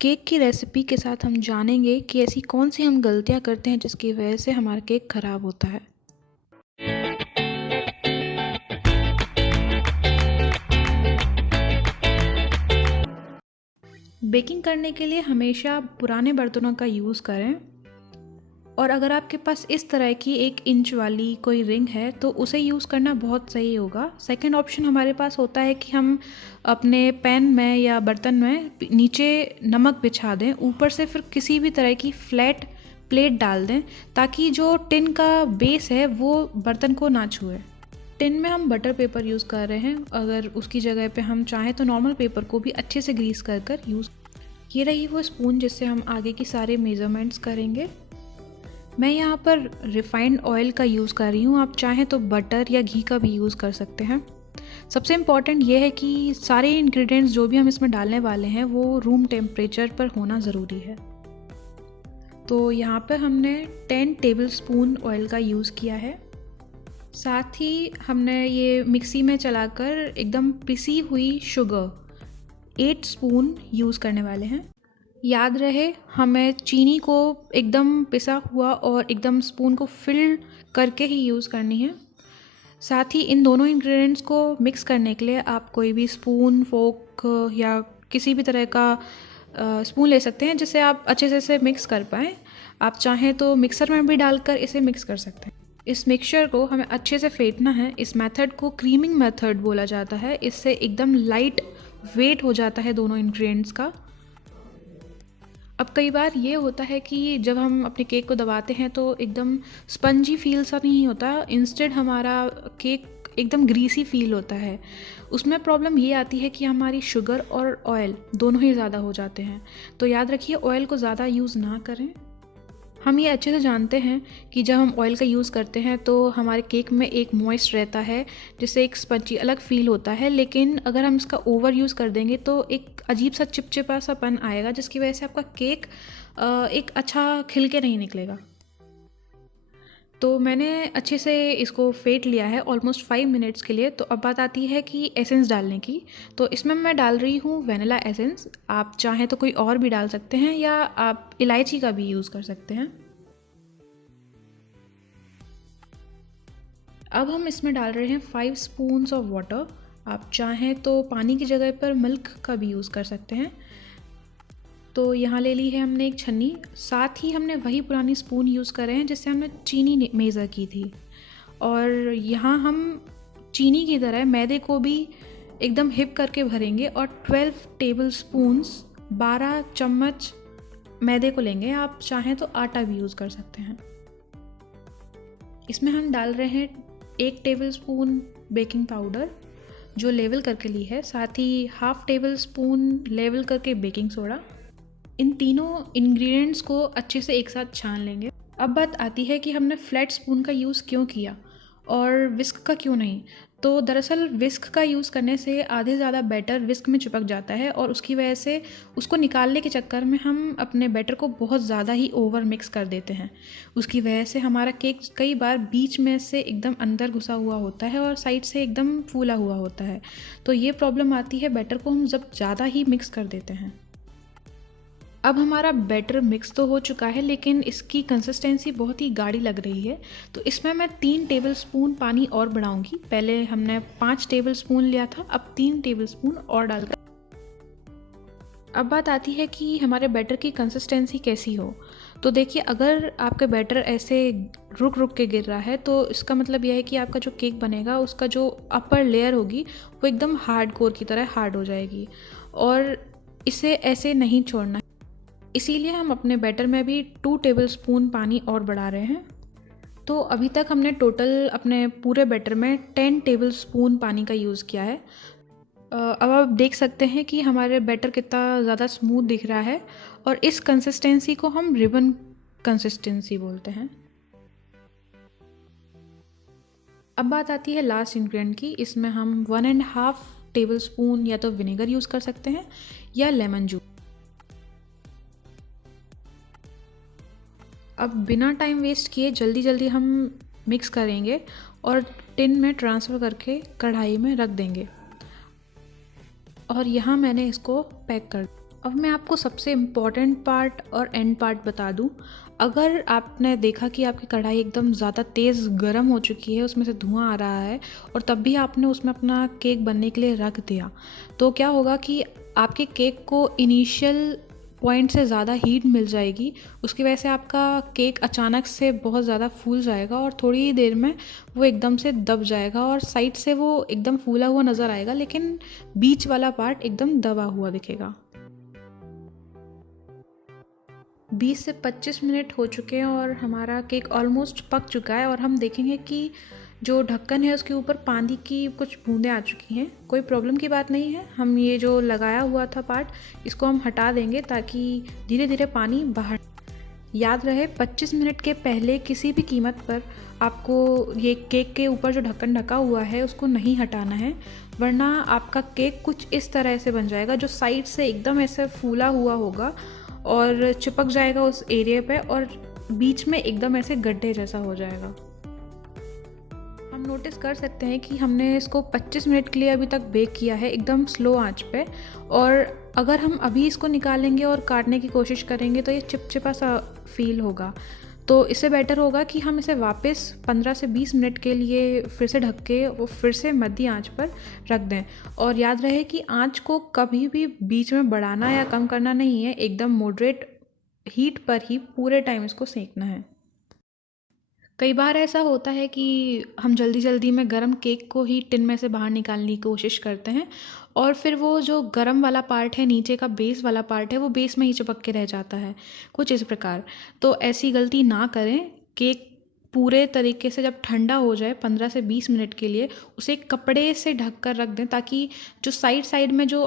Cake की recipe के साथ हम जानेंगे कि ऐसी कौन सी हम गलतियाँ करते हैं जिसकी वजह से हमारा केक ख़राब होता है। बेकिंग करने के लिए हमेशा पुराने बर्तनों का यूज़ करें और अगर आपके पास इस तरह की 1 इंच वाली कोई रिंग है तो उसे यूज़ करना बहुत सही होगा। सेकंड ऑप्शन हमारे पास होता है कि हम अपने पैन में या बर्तन में नीचे नमक बिछा दें, ऊपर से फिर किसी भी तरह की फ्लैट प्लेट डाल दें ताकि जो टिन का बेस है वो बर्तन को ना छुए। टिन में हम बटर पेपर यूज़ कर रहे हैं, अगर उसकी जगह पे हम चाहें तो नॉर्मल पेपर को भी अच्छे से ग्रीस कर कर यूज़। ये रही वो स्पून जिससे हम आगे की सारे मेज़रमेंट्स करेंगे। मैं यहाँ पर रिफाइंड ऑयल का यूज़ कर रही हूँ, आप चाहें तो बटर या घी का भी यूज़ कर सकते हैं। सबसे इम्पॉर्टेंट ये है कि सारे इंग्रेडिएंट्स जो भी हम इसमें डालने वाले हैं वो रूम टेम्परेचर पर होना ज़रूरी है। तो यहाँ पर हमने 10 टेबलस्पून ऑयल का यूज़ किया है। साथ ही हमने ये मिक्सी में चलाकर एकदम पिसी हुई शुगर 8 स्पून यूज़ करने वाले हैं। याद रहे हमें चीनी को एकदम पिसा हुआ और एकदम स्पून को फिल करके ही यूज़ करनी है। साथ ही इन दोनों इंग्रेडिएंट्स को मिक्स करने के लिए आप कोई भी स्पून, फोक या किसी भी तरह का स्पून ले सकते हैं जिससे आप अच्छे से इसे मिक्स कर पाएँ। आप चाहें तो मिक्सर में भी डालकर इसे मिक्स कर सकते हैं। इस मिक्सचर को हमें अच्छे से फेंटना है। इस मेथड को क्रीमिंग मेथड बोला जाता है। इससे एकदम लाइट वेट हो जाता है दोनों इंग्रेडिएंट्स का। अब कई बार ये होता है कि जब हम अपने केक को दबाते हैं तो एकदम स्पंजी फील सा नहीं होता, इंस्टेड हमारा केक एकदम ग्रीसी फील होता है। उसमें प्रॉब्लम ये आती है कि हमारी शुगर और ऑयल दोनों ही ज़्यादा हो जाते हैं। तो याद रखिए ऑयल को ज़्यादा यूज़ ना करें। हम ये अच्छे से जानते हैं कि जब हम ऑयल का यूज़ करते हैं तो हमारे केक में एक मॉइस्ट रहता है जिससे एक स्पंजी अलग फील होता है, लेकिन अगर हम इसका ओवर यूज़ कर देंगे तो एक अजीब सा चिपचिपा सा पन आएगा जिसकी वजह से आपका केक एक अच्छा खिल के नहीं निकलेगा। तो मैंने अच्छे से इसको फेंट लिया है ऑलमोस्ट 5 मिनट्स के लिए। तो अब बात आती है कि एसेंस डालने की। तो इसमें मैं डाल रही हूँ वेनिला एसेंस। आप चाहें तो कोई और भी डाल सकते हैं या आप इलायची का भी यूज़ कर सकते हैं। अब हम इसमें डाल रहे हैं 5 स्पून्स ऑफ वाटर। आप चाहें तो पानी की जगह पर मिल्क का भी यूज़ कर सकते हैं। तो यहाँ ले ली है हमने एक छन्नी, साथ ही हमने वही पुरानी स्पून यूज़ कर रहे हैं जिससे हमने चीनी मेज़र की थी। और यहाँ हम चीनी की तरह मैदे को भी एकदम हिप करके भरेंगे और 12 टेबल स्पून्स 12 चम्मच मैदे को लेंगे। आप चाहें तो आटा भी यूज़ कर सकते हैं। इसमें हम डाल रहे हैं 1 टेबल स्पून बेकिंग पाउडर जो लेवल करके ली है, साथ ही हाफ़ टेबल स्पून लेवल करके बेकिंग सोडा। इन तीनों इंग्रेडिएंट्स को अच्छे से एक साथ छान लेंगे। अब बात आती है कि हमने फ्लैट स्पून का यूज़ क्यों किया और विस्क का क्यों नहीं। तो दरअसल विस्क का यूज़ करने से आधे ज़्यादा बैटर विस्क में चिपक जाता है और उसकी वजह से उसको निकालने के चक्कर में हम अपने बैटर को बहुत ज़्यादा ही ओवर मिक्स कर देते हैं। उसकी वजह से हमारा केक कई बार बीच में से एकदम अंदर घुसा हुआ होता है और साइड से एकदम फूला हुआ होता है। तो ये प्रॉब्लम आती है बैटर को हम जब ज़्यादा ही मिक्स कर देते हैं। अब हमारा बैटर मिक्स तो हो चुका है लेकिन इसकी कंसिस्टेंसी बहुत ही गाढ़ी लग रही है। तो इसमें मैं 3 टेबलस्पून पानी और बढ़ाऊंगी। पहले हमने 5 टेबलस्पून लिया था, अब 3 टेबलस्पून और डालकर। अब बात आती है कि हमारे बैटर की कंसिस्टेंसी कैसी हो। तो देखिए, अगर आपका बैटर ऐसे रुक रुक के गिर रहा है तो इसका मतलब यह है कि आपका जो केक बनेगा उसका जो अपर लेयर होगी वो एकदम हार्ड कोर की तरह हार्ड हो जाएगी और इसे ऐसे नहीं छोड़ना। इसीलिए हम अपने बैटर में भी 2 टेबलस्पून पानी और बढ़ा रहे हैं। तो अभी तक हमने टोटल अपने पूरे बैटर में 10 टेबलस्पून पानी का यूज़ किया है। अब आप देख सकते हैं कि हमारे बैटर कितना ज़्यादा स्मूथ दिख रहा है और इस कंसिस्टेंसी को हम रिबन कंसिस्टेंसी बोलते हैं। अब बात आती है लास्ट इंग्रेडिएंट की। इसमें हम 1.5 टेबलस्पून या तो विनेगर यूज़ कर सकते हैं या लेमन जूस। अब बिना टाइम वेस्ट किए जल्दी जल्दी हम मिक्स करेंगे और टिन में ट्रांसफ़र करके कढ़ाई में रख देंगे। और यहाँ मैंने इसको पैक कर। अब मैं आपको सबसे इम्पॉर्टेंट पार्ट और एंड पार्ट बता दूं। अगर आपने देखा कि आपकी कढ़ाई एकदम ज़्यादा तेज़ गर्म हो चुकी है, उसमें से धुआं आ रहा है और तब भी आपने उसमें अपना केक बनने के लिए रख दिया, तो क्या होगा कि आपके केक को इनिशियल पॉइंट से ज़्यादा हीट मिल जाएगी। उसकी वजह से आपका केक अचानक से बहुत ज़्यादा फूल जाएगा और थोड़ी ही देर में वो एकदम से दब जाएगा और साइड से वो एकदम फूला हुआ नज़र आएगा, लेकिन बीच वाला पार्ट एकदम दबा हुआ दिखेगा। 20 से 25 मिनट हो चुके हैं और हमारा केक ऑलमोस्ट पक चुका है और हम देखेंगे कि जो ढक्कन है उसके ऊपर पानी की कुछ बूंदें आ चुकी हैं। कोई प्रॉब्लम की बात नहीं है, हम ये जो लगाया हुआ था पार्ट, इसको हम हटा देंगे ताकि धीरे धीरे पानी बाहर। याद रहे 25 मिनट के पहले किसी भी कीमत पर आपको ये केक के ऊपर जो ढक्कन ढका हुआ है उसको नहीं हटाना है, वरना आपका केक कुछ इस तरह से बन जाएगा जो साइड से एकदम ऐसे फूला हुआ होगा और चिपक जाएगा उस एरिया पे और बीच में एकदम ऐसे गड्ढे जैसा हो जाएगा। हम नोटिस कर सकते हैं कि हमने इसको 25 मिनट के लिए अभी तक बेक किया है एकदम स्लो आंच पे, और अगर हम अभी इसको निकालेंगे और काटने की कोशिश करेंगे तो ये चिपचिपा सा फील होगा। तो इससे बेटर होगा कि हम इसे वापस 15 से 20 मिनट के लिए फिर से ढक के वो फिर से मध्य आंच पर रख दें। और याद रहे कि आंच को कभी भी बीच में बढ़ाना या कम करना नहीं है, एकदम मॉडरेट हीट पर ही पूरे टाइम इसको सेकना है। कई बार ऐसा होता है कि हम जल्दी जल्दी में गरम केक को ही टिन में से बाहर निकालने की कोशिश करते हैं और फिर वो जो गरम वाला पार्ट है, नीचे का बेस वाला पार्ट है, वो बेस में ही चिपक के रह जाता है, कुछ इस प्रकार। तो ऐसी गलती ना करें। केक पूरे तरीके से जब ठंडा हो जाए 15 से 20 मिनट के लिए उसे एक कपड़े से ढक कर रख दें ताकि जो साइड साइड में जो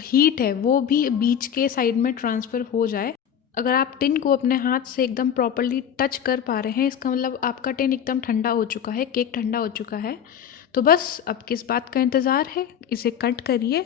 हीट है वो भी बीच के साइड में ट्रांसफ़र हो जाए। अगर आप टिन को अपने हाथ से एकदम प्रॉपर्ली टच कर पा रहे हैं, इसका मतलब आपका टिन एकदम ठंडा हो चुका है, केक ठंडा हो चुका है। तो बस अब किस बात का इंतज़ार है, इसे कट करिए